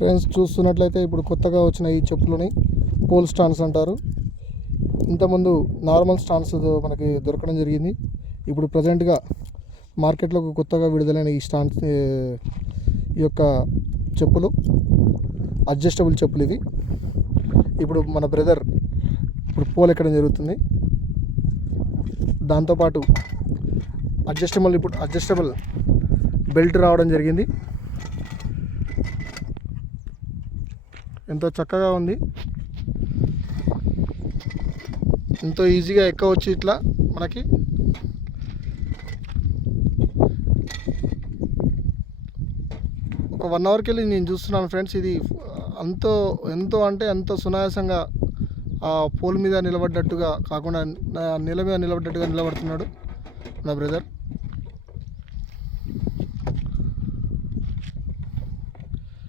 Friends చూస్తున్నట్లయితే ఇప్పుడు కొత్తగా వచ్చిన ఈ చెప్పులని పోల్ స్టాండ్స్ అంటారు. ఇంతకుముందు నార్మల్ స్టాండ్స్ మనకి దొరకడం జరిగింది. ఇప్పుడు ప్రజెంట్గా మార్కెట్లోకి కొత్తగా విడుదలైన ఈ స్టాండ్స్, ఈ యొక్క చెప్పులు అడ్జస్టబుల్ చెప్పులు ఇవి. ఇప్పుడు మన బ్రదర్ ఇప్పుడు పోల్ ఎక్కడం జరుగుతుంది. దాంతోపాటు అడ్జస్టబుల్ బెల్ట్ రావడం జరిగింది. ఎంతో చక్కగా ఉంది, ఎంతో ఈజీగా ఎక్కవచ్చు. ఇట్లా మనకి ఒక 1 అవర్కి వెళ్ళి నేను చూస్తున్నాను ఫ్రెండ్స్. ఇది ఎంతో సునాయాసంగా ఆ పోల్ మీద నిలబడ్డట్టుగా కాకుండా నేల మీద నిలబడ్డట్టుగా నిలబడుతున్నాడు నా బ్రదర్.